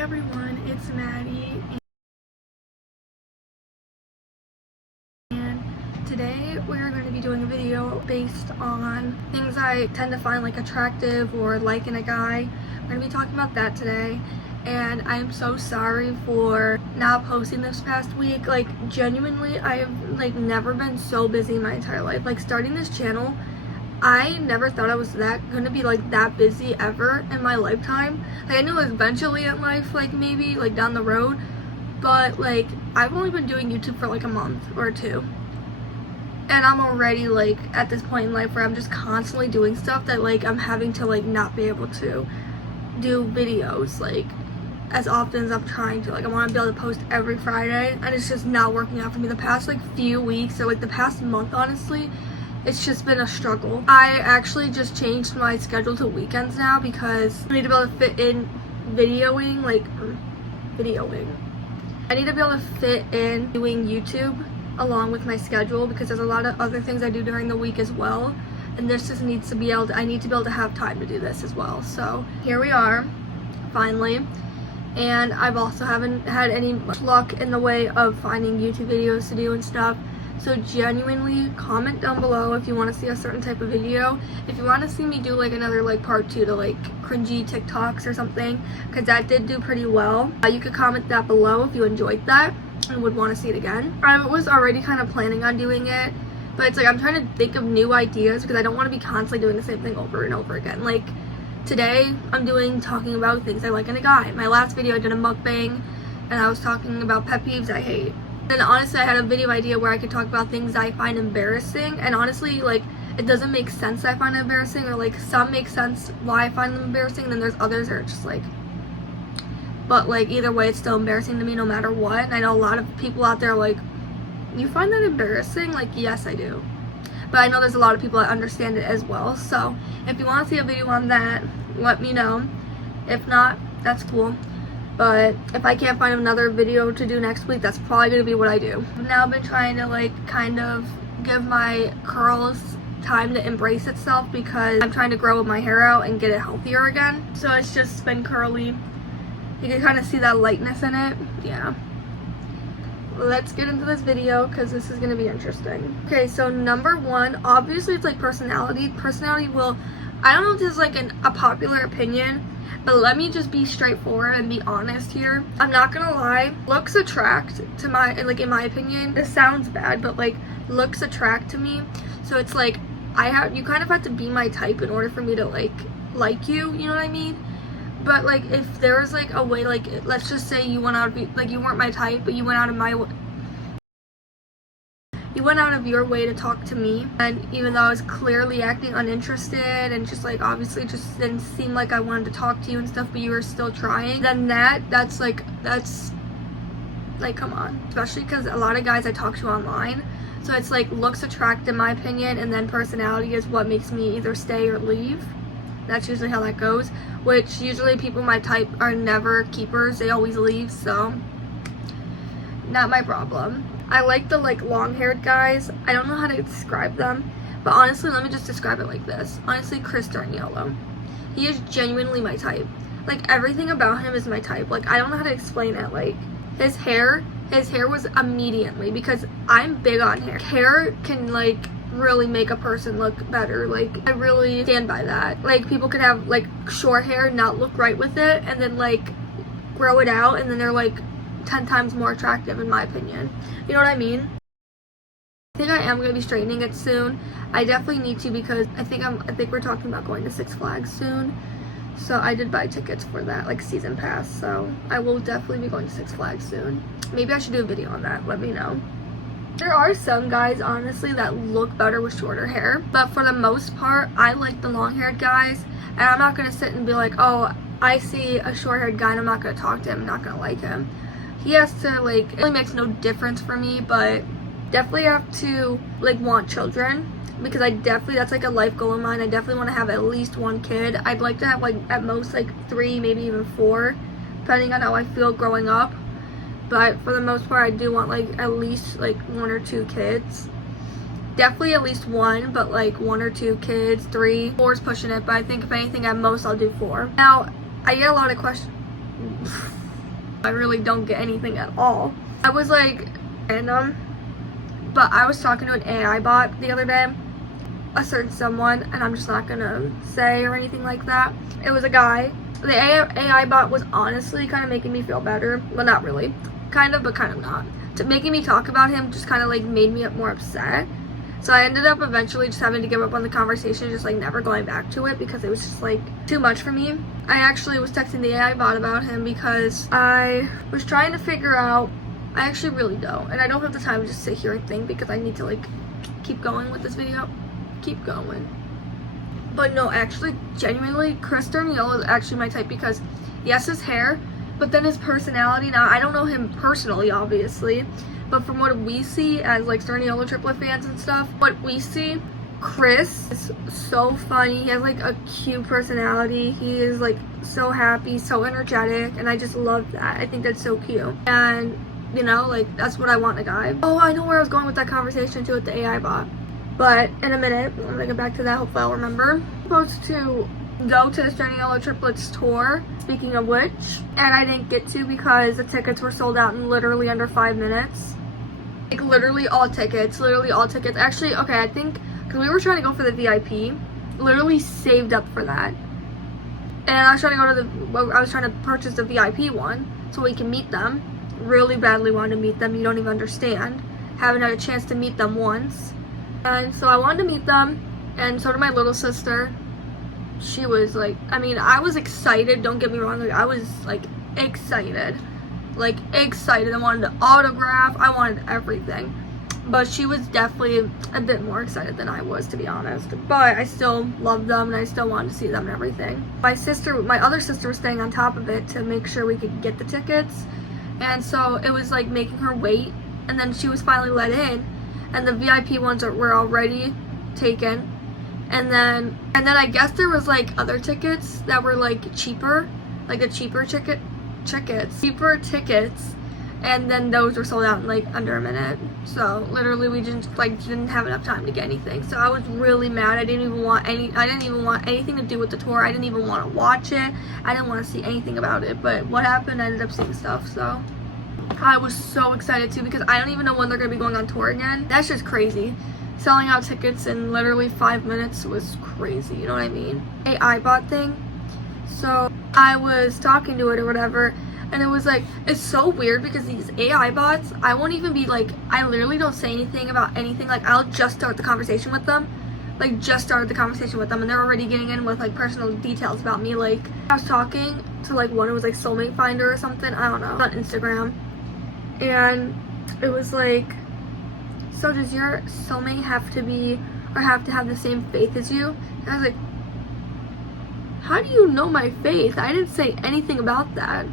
everyone, it's Maddie, and today we're going to be doing a video based on things I tend to find like attractive or like in a guy. We're going to be talking about that today, and I'm so sorry for not posting this past week. Like, genuinely, I have like never been so busy in my entire life. Like, starting this channel, I never thought I was gonna be like that busy ever in my lifetime. Like, I knew eventually in life, like maybe like down the road, but like I've only been doing YouTube for like a month or two, and I'm already like at this point in life where I'm just constantly doing stuff that like I'm having to like not be able to do videos like as often as I'm trying to. Like, I want to be able to post every Friday, and it's just not working out for me the past like few weeks, or like the past month, honestly. It's just been a struggle. I actually just changed my schedule to weekends now because I need to be able to fit in videoing. I need to be able to fit in doing YouTube along with my schedule because there's a lot of other things I do during the week as well. And this just needs to be able to, I need to be able to have time to do this as well. So here we are, finally. And I've also haven't had any luck in the way of finding YouTube videos to do and stuff. So genuinely, comment down below if you want to see a certain type of video. If you want to see me do like another like part 2 to like cringy TikToks or something, because that did do pretty well. You could comment that below if you enjoyed that and would want to see it again. I was already kind of planning on doing it, but it's like I'm trying to think of new ideas because I don't want to be constantly doing the same thing over and over again. Like, today I'm talking about things I like in a guy. My last video I did a mukbang and I was talking about pet peeves I hate. And honestly, I had a video idea where I could talk about things I find embarrassing, and honestly, like, it doesn't make sense I find it embarrassing, or like some make sense why I find them embarrassing, and then there's others that are just like, but like either way it's still embarrassing to me no matter what. And I know a lot of people out there like, you find that embarrassing? Like, yes, I do, but I know there's a lot of people that understand it as well. So if you want to see a video on that, let me know. If not, that's cool. But if I can't find another video to do next week, that's probably going to be what I do. I've now been trying to like kind of give my curls time to embrace itself because I'm trying to grow my hair out and get it healthier again. So it's just been curly. You can kind of see that lightness in it. Yeah. Let's get into this video because this is going to be interesting. Okay, so number one, obviously it's like personality. Personality will, I don't know if this is like a popular opinion, but let me just be straightforward and be honest here. I'm not gonna lie, looks attract to my, like, in my opinion, this sounds bad, but like looks attract to me. So it's like you kind of have to be my type in order for me to like you, you know what I mean? But like if there was like a way, like let's just say you went out of, like, you weren't my type, but you went out of your way to talk to me, and even though I was clearly acting uninterested and just like obviously just didn't seem like I wanted to talk to you and stuff, but you were still trying, then that's like come on. Especially because a lot of guys I talk to online, so it's like looks attract in my opinion, and then personality is what makes me either stay or leave. That's usually how that goes, which usually people my type are never keepers, they always leave, so not my problem. I like the like long-haired guys. I don't know how to describe them, but honestly, let me just describe it like this. Honestly, Chris Darniello, he is genuinely my type. Like, everything about him is my type. Like, I don't know how to explain it. Like, his hair was immediately, because I'm big on hair. Hair can like really make a person look better. Like, I really stand by that. Like, people could have like short hair, not look right with it, and then like grow it out, and then they're like 10 times more attractive in my opinion. You know what I mean? I think I am going to be straightening it soon. I definitely need to because I think we're talking about going to Six Flags soon. So I did buy tickets for that, like season pass. So I will definitely be going to Six Flags soon. Maybe I should do a video on that. Let me know. There are some guys, honestly, that look better with shorter hair, but for the most part, I like the long-haired guys, and I'm not going to sit and be like, oh, I see a short-haired guy and I'm not going to talk to him, I'm not going to like him. He has to, like, it really makes no difference for me, but definitely have to, like, want children, because that's, like, a life goal of mine. I definitely want to have at least one kid. I'd like to have, like, at most, like, 3, maybe even 4, depending on how I feel growing up. But for the most part, I do want, like, at least, like, 1 or 2 kids. Definitely at least 1, but, like, 1 or 2 kids. 3, 4 is pushing it, but I think if anything, at most, I'll do 4. Now, I get a lot of questions. I really don't get anything at all. I was like random, but I was talking to an AI bot the other day, a certain someone, and I'm just not gonna say or anything like that. It was a guy. The AI bot was honestly kind of making me feel better. Well, not really. Kind of, but kind of not. Making me talk about him just kind of like made me more upset. So I ended up eventually just having to give up on the conversation, just like never going back to it because it was just like too much for me. I actually was texting the AI bot about him because I was trying to figure out, I actually really don't, and I don't have the time to just sit here and think because I need to like keep going with this video. Keep going. But no, actually, genuinely, Chris Darnielle is actually my type because yes, his hair, but then his personality. Now, I don't know him personally, obviously, but from what we see as like Darnielle triplet fans and stuff, what we see, Chris is so funny. He has like a cute personality. He is like so happy, so energetic, and I just love that. I think that's so cute. And you know, like that's what I want in a guy. Oh, I know where I was going with that conversation too with the AI bot. But in a minute, I'm gonna get back to that. Hopefully I'll remember. I'm supposed to go to the Darnielle triplets tour, speaking of which, and I didn't get to because the tickets were sold out in literally under 5 minutes. Like literally all tickets. Actually, okay, I think because we were trying to go for the VIP, literally saved up for that. And I was trying to I was trying to purchase the VIP one so we can meet them. Really badly wanted to meet them. You don't even understand. Haven't had a chance to meet them once. And so I wanted to meet them, and so did my little sister. She was like, I mean, I was excited, don't get me wrong, like, I was like excited. I wanted to autograph, I wanted everything. But she was definitely a bit more excited than I was, to be honest. But I still loved them, and I still wanted to see them and everything. My other sister was staying on top of it to make sure we could get the tickets. And so it was like making her wait, and then she was finally let in. And the VIP ones were already taken, and then I guess there was like other tickets that were like cheaper, like the cheaper tickets, and then those were sold out in like under a minute. So literally we didn't have enough time to get anything. So I was really mad. I didn't even want anything to do with the tour. I didn't even want to watch it. I didn't want to see anything about it. But what happened, I ended up seeing stuff. So I was so excited too because I don't even know when they're going to be going on tour again. That's just crazy. Selling out tickets in literally 5 minutes was crazy, you know what I mean? AI bot thing. So I was talking to it or whatever, and it was like, it's so weird because these AI bots, I won't even be like, I literally don't say anything about anything. Like I'll just start the conversation with them. And they're already getting in with like personal details about me. Like I was talking to like one who was like Soulmate Finder or something, I don't know, on Instagram. And it was like, so does your soulmate have to have the same faith as you? And I was like, how do you know my faith? I didn't say anything about that.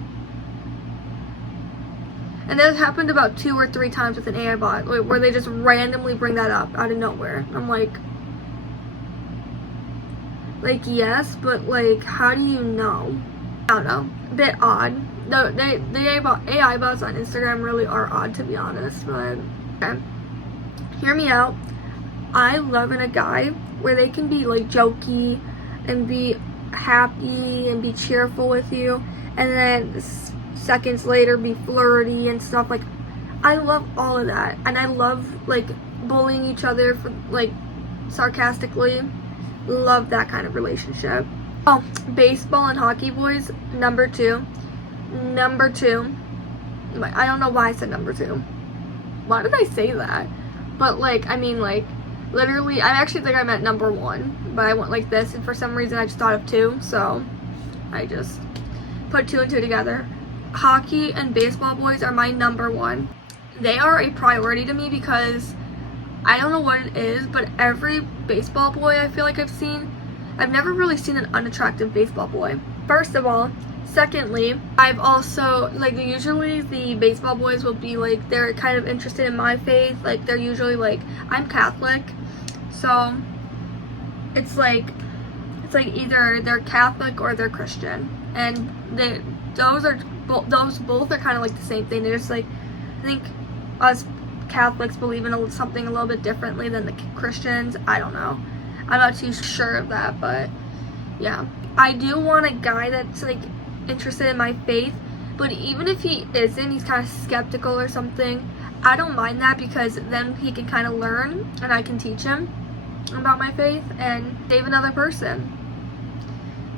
And that happened about 2 or 3 times with an AI bot, where they just randomly bring that up out of nowhere. I'm like yes, but like, how do you know? I don't know, a bit odd. No, the AI bots on Instagram really are odd, to be honest, but okay. Hear me out. I love in a guy where they can be like jokey and be happy and be cheerful with you, and then seconds later be flirty and stuff. Like I love all of that, and I love like bullying each other for like sarcastically. Love that kind of relationship. Oh, baseball and hockey boys, number two. I don't know why I said number 2. Why did I say that? But like, I mean, like literally, I actually think I meant number 1, but I went like this, and for some reason I just thought of 2, so I just put 2 and 2 together. Hockey and baseball boys are my number 1. They are a priority to me because I don't know what it is, but every baseball boy I feel like I've never really seen an unattractive baseball boy. First of all. Secondly, I've also, like, usually the baseball boys will be like, they're kind of interested in my faith. Like, they're usually like, I'm Catholic, so it's like either they're Catholic or they're Christian, and those both are kind of like the same thing. They're just like, I think us Catholics believe in something a little bit differently than the Christians. I don't know. I'm not too sure of that, but yeah. I do want a guy that's like interested in my faith, But even if he isn't, he's kind of skeptical or something, I don't mind that, because then he can kind of learn and I can teach him about my faith and save another person.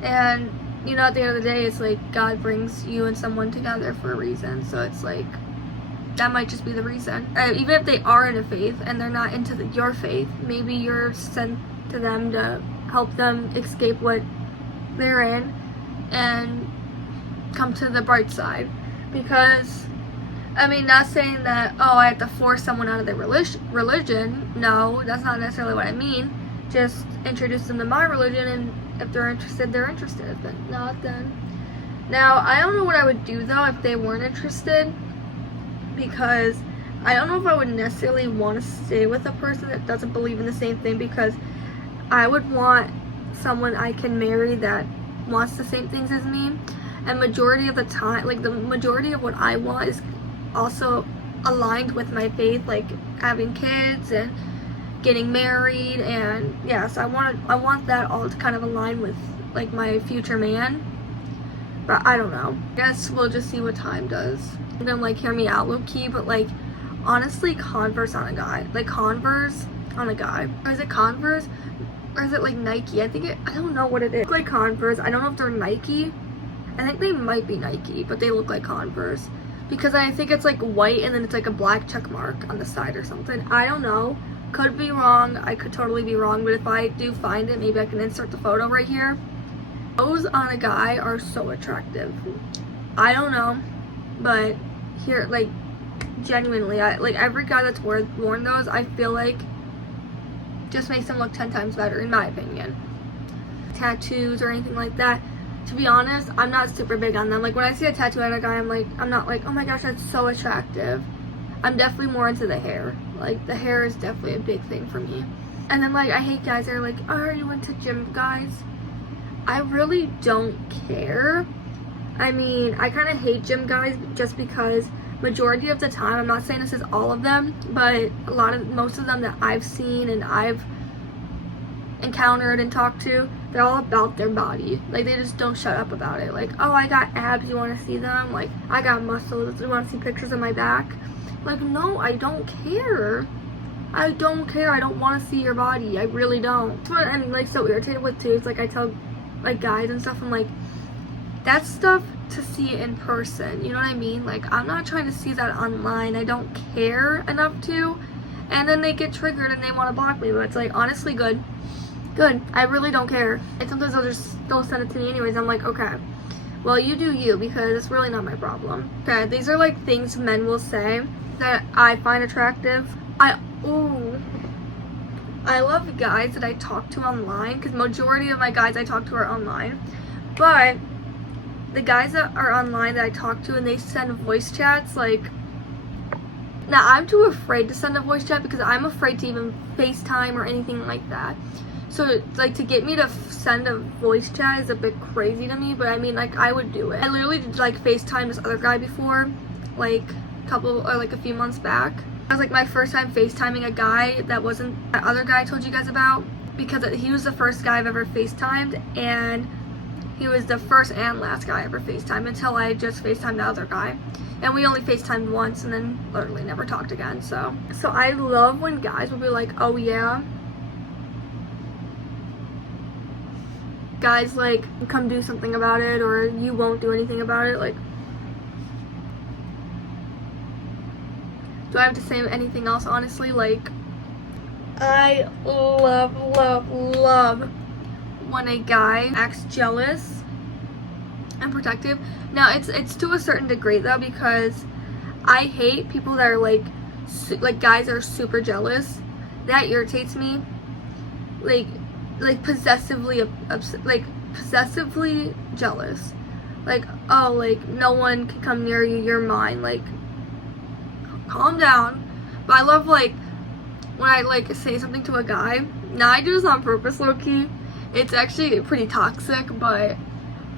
And you know, at the end of the day, it's like God brings you and someone together for a reason. So it's like, that might just be the reason. Even if they are in a faith and they're not into your faith, maybe you're sent to them to help them escape what they're in and come to the bright side. Because, I mean, not saying that, oh, I have to force someone out of their religion. No, that's not necessarily what I mean. Just introduce them to my religion, and if they're interested, they're interested. If not, then. Now, I don't know what I would do, though, if they weren't interested. Because I don't know if I would necessarily want to stay with a person that doesn't believe in the same thing, because I would want someone I can marry that wants the same things as me. And majority of the time, like the majority of what I want is also aligned with my faith, like having kids and getting married, and yeah, so I want that all to kind of align with like my future man. But I don't know. I guess we'll just see what time does. And then like hear me out low key, but like honestly, Converse on a guy. Like Converse on a guy. Or is it Converse? Or is it like Nike? I don't know what it is. Like Converse. I don't know if they're Nike. I think they might be Nike, but they look like Converse. Because I think it's like white and then it's like a black check mark on the side or something. I don't know. Could be wrong. I could totally be wrong. But if I do find it, maybe I can insert the photo right here. Those on a guy are so attractive. I don't know. But here, like, genuinely, like every guy that's worn those, I feel like just makes them look 10 times better, in my opinion. Tattoos or anything like that, to be honest, I'm not super big on them. Like when I see a tattoo on a guy, I'm not like, oh my gosh, that's so attractive. I'm definitely more into the hair. Like the hair is definitely a big thing for me. And then like I hate guys that are like, oh, are you into gym guys? I really don't care. I mean, I kind of hate gym guys just because majority of the time, I'm not saying this is all of them, but most of them that I've seen and I've encountered and talked to, they're all about their body. Like they just don't shut up about it. Like, oh, I got abs, you want to see them? Like, I got muscles, you want to see pictures of my back? Like, no, I don't care. I don't care. I don't want to see your body. I really don't. That's what I'm like so irritated with too. It's like I tell like guys and stuff, I'm like, that's stuff to see in person, you know what I mean? Like, I'm not trying to see that online. I don't care enough to. And then they get triggered and they want to block me, but it's like, honestly, good. I really don't care. And sometimes they'll send it to me anyways. I'm like, okay, well, you do you, because it's really not my problem. Okay, these are like things men will say that I find attractive. I love guys that I talk to online, because majority of my guys I talk to are online. But the guys that are online that I talk to and they send voice chats, like, now I'm too afraid to send a voice chat because I'm afraid to even FaceTime or anything like that. So like to get me to send a voice chat is a bit crazy to me, but I mean, like, I would do it. I literally did like FaceTime this other guy before, like a few months back. That was like my first time FaceTiming a guy that wasn't that other guy I told you guys about, because he was the first guy I've ever FaceTimed, and he was the first and last guy I ever FaceTimed until I just FaceTimed the other guy. And we only FaceTimed once and then literally never talked again. So I love when guys will be like, oh yeah. Guys like, come do something about it, or you won't do anything about it. Like, do I have to say anything else, honestly? Like, I love when a guy acts jealous and protective. Now it's to a certain degree though, because I hate people that are like guys that are super jealous. That irritates me. Like possessively jealous. Like, oh, like no one can come near you, you're mine. Like, calm down. But I love like when I like say something to a guy. Now I do this on purpose, low key. It's actually pretty toxic, but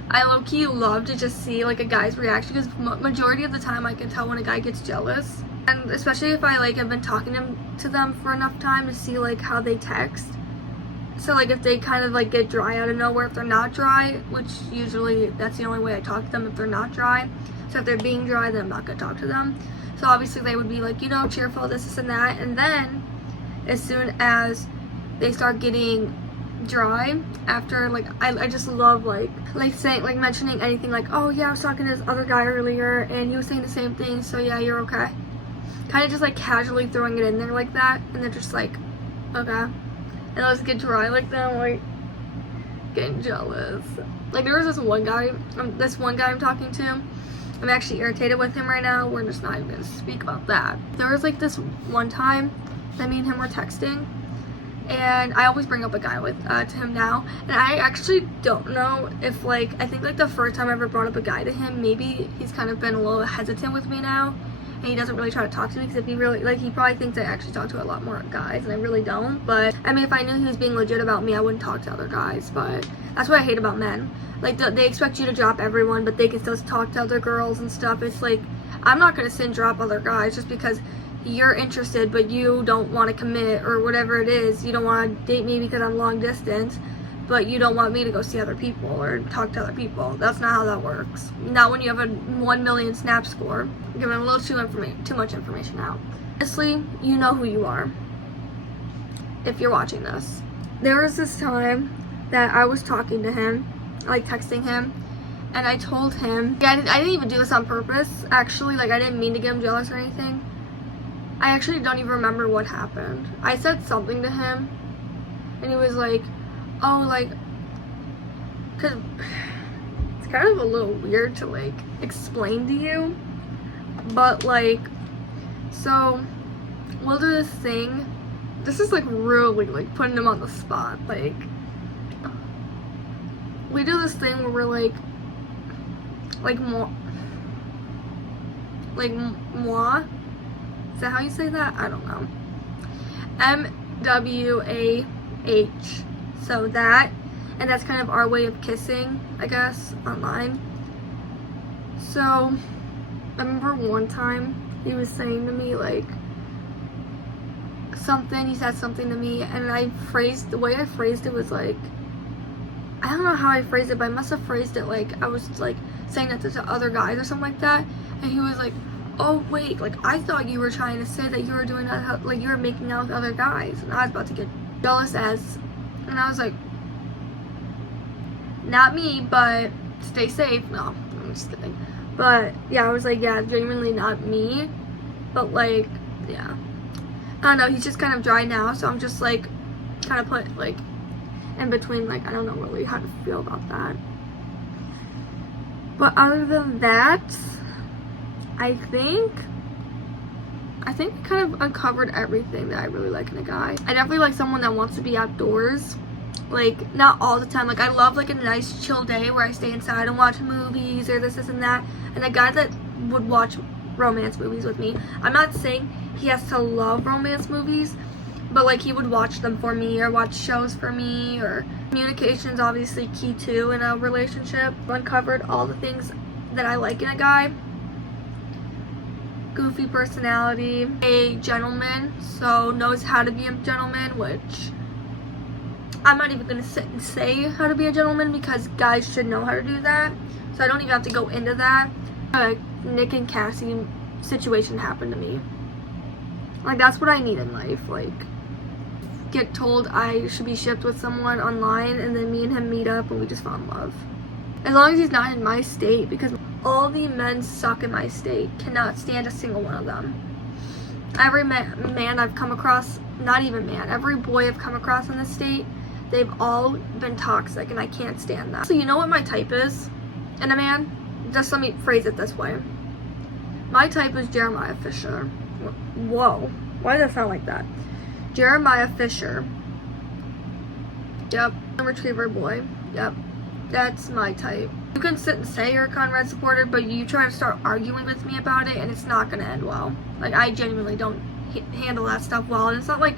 I low-key love to just see like a guy's reaction, because majority of the time I can tell when a guy gets jealous, and especially if I like have been talking to them for enough time to see like how they text. So like if they kind of like get dry out of nowhere, if they're not dry, which usually that's the only way I talk to them, if they're not dry. So if they're being dry, then I'm not gonna talk to them. So obviously they would be like, you know, cheerful, this and that. And then as soon as they start getting dry, after, like, I just love like saying, like, mentioning anything, like, oh yeah, I was talking to this other guy earlier and he was saying the same thing, so yeah, you're okay. Kind of just like casually throwing it in there like that, and they're just like, okay. And they'll just get dry like that. I'm like getting jealous. Like, there was this one guy I'm talking to. I'm actually irritated with him right now. We're just not even gonna speak about that. There was like this one time that me and him were texting, and I always bring up a guy to him now, and I actually don't know if, like, I think like the first time I ever brought up a guy to him, maybe he's kind of been a little hesitant with me now, and he doesn't really try to talk to me, because if he really, like, he probably thinks I actually talk to a lot more guys, and I really don't. But I mean, if I knew he was being legit about me, I wouldn't talk to other guys. But that's what I hate about men. Like, they expect you to drop everyone, but they can still talk to other girls and stuff. It's like, I'm not gonna sit and drop other guys just because you're interested, but you don't want to commit or whatever it is. You don't want to date me because I'm long distance, but you don't want me to go see other people or talk to other people. That's not how that works. Not when you have a 1 million snap score. I'm giving a little too much information out. Honestly, you know who you are if you're watching this. There was this time that I was talking to him, like texting him, and I told him, I didn't even do this on purpose, actually. Like, I didn't mean to get him jealous or anything. I actually don't even remember what happened. I said something to him, and he was like, oh, like, because it's kind of a little weird to, like, explain to you, but, like, so we'll do this thing. This is, like, really, like, putting him on the spot. Like, we do this thing where we're, like moi. Is that how you say that? I don't know. MWAH. So that, and that's kind of our way of kissing, I guess, online. So I remember one time he was saying to me, like, he said something to me, and the way I phrased it was like, I don't know how I phrased it, but I must have phrased it like I was like saying that to other guys or something like that. And he was like, oh wait, like, I thought you were trying to say that you were doing that, like you were making out with other guys. And I was about to get jealous and I was like, not me, but stay safe. No, I'm just kidding. But yeah, I was like, yeah, genuinely not me, but like, yeah, I don't know, he's just kind of dry now, so I'm just like kind of put like in between, like, I don't know really how to feel about that. But other than that, I think I kind of uncovered everything that I really like in a guy. I definitely like someone that wants to be outdoors. Like, not all the time. Like, I love, like, a nice chill day where I stay inside and watch movies or this and that. And a guy that would watch romance movies with me. I'm not saying he has to love romance movies, but, like, he would watch them for me or watch shows for me. Or communication's obviously key, too, in a relationship. Uncovered all the things that I like in a guy. Goofy personality, a gentleman, so knows how to be a gentleman, which I'm not even gonna sit and say how to be a gentleman because guys should know how to do that, so I don't even have to go into that. Nick and Cassie situation happened to me. Like, that's what I need in life. Like, get told I should be shipped with someone online, and then me and him meet up and we just fall in love. As long as he's not in my state, because all the men suck in my state. Cannot stand a single one of them. Every man I've come across, not even man, every boy I've come across in this state, they've all been toxic, and I can't stand that. So you know what my type is in a man? Just let me phrase it this way. My type is Jeremiah Fisher. Whoa, why does that sound like that? Jeremiah Fisher. Yep, a retriever boy. Yep. That's my type. You can sit and say you're a Conrad supporter, but you try to start arguing with me about it, and it's not going to end well. Like, I genuinely don't handle that stuff well. And it's not like,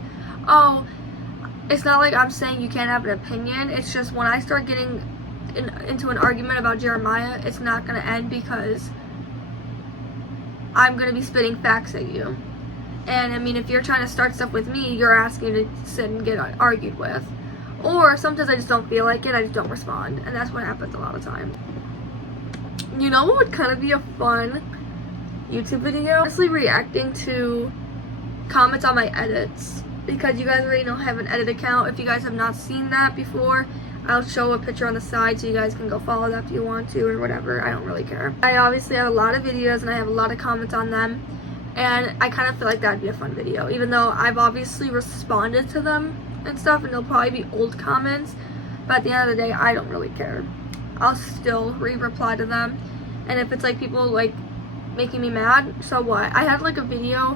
it's not like I'm saying you can't have an opinion. It's just when I start getting into an argument about Jeremiah, it's not going to end because I'm going to be spitting facts at you. And, I mean, if you're trying to start stuff with me, you're asking to sit and get argued with. Or sometimes I just don't feel like it, I just don't respond. And that's what happens a lot of time. You know what would kind of be a fun YouTube video? Honestly, reacting to comments on my edits, because you guys already know I have an edit account. If you guys have not seen that before, I'll show a picture on the side so you guys can go follow that if you want to or whatever. I don't really care. I obviously have a lot of videos and I have a lot of comments on them, and I kind of feel like that'd be a fun video, even though I've obviously responded to them and stuff, and they'll probably be old comments, but at the end of the day, I don't really care. I'll still reply to them, and if it's like people like making me mad, so what? I had like a video,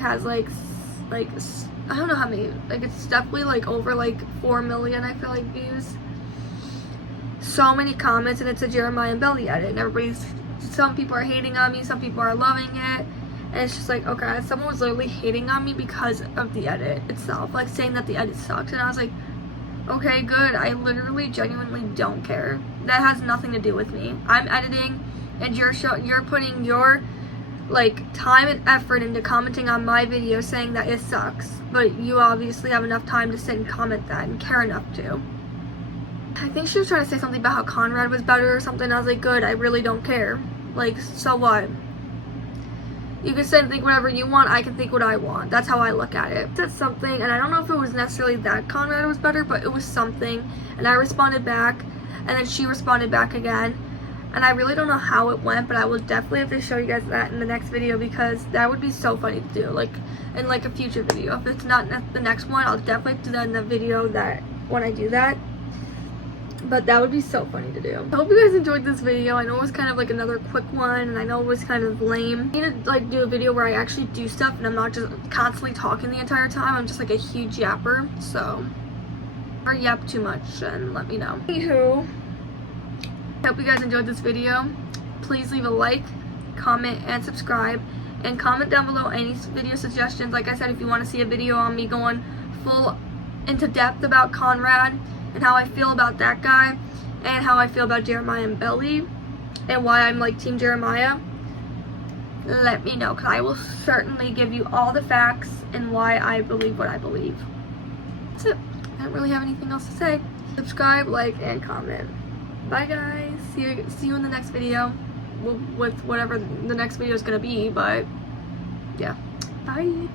has like I don't know how many, like it's definitely like over like 4 million, I feel like, views. So many comments, and it's a Jeremiah and Belly edit, and some people are hating on me, some people are loving it, and it's just like, okay, someone was literally hating on me because of the edit itself, like saying that the edit sucked, and I was like, okay, good. I literally genuinely don't care. That has nothing to do with me. I'm editing, and you're putting your like time and effort into commenting on my video saying that it sucks, but you obviously have enough time to sit and comment that and care enough to. I think she was trying to say something about how Conrad was better or something. I was like, good, I really don't care. Like, so what? You can sit and think whatever you want, I can think what I want. That's how I look at it. Said something, and I don't know if it was necessarily that Conrad was better, but it was something, and I responded back, and then she responded back again, and I really don't know how it went, but I will definitely have to show you guys that in the next video, because that would be so funny to do, like in like a future video. If it's not the next one, I'll definitely do that in the video that when I do that. But that would be so funny to do. I hope you guys enjoyed this video. I know it was kind of like another quick one, and I know it was kind of lame. I need to like do a video where I actually do stuff and I'm not just constantly talking the entire time. I'm just like a huge yapper, so or yap too much, and let me know. Anywho, I hope you guys enjoyed this video. Please leave a like, comment, and subscribe, and comment down below any video suggestions. Like I said, if you want to see a video on me going full into depth about Conrad and how I feel about that guy, and how I feel about Jeremiah and Belly, and why I'm like Team Jeremiah, let me know, because I will certainly give you all the facts and why I believe what I believe. That's it. I don't really have anything else to say. Subscribe, like, and comment. Bye guys. See you in the next video, with whatever the next video is gonna be, but yeah. Bye.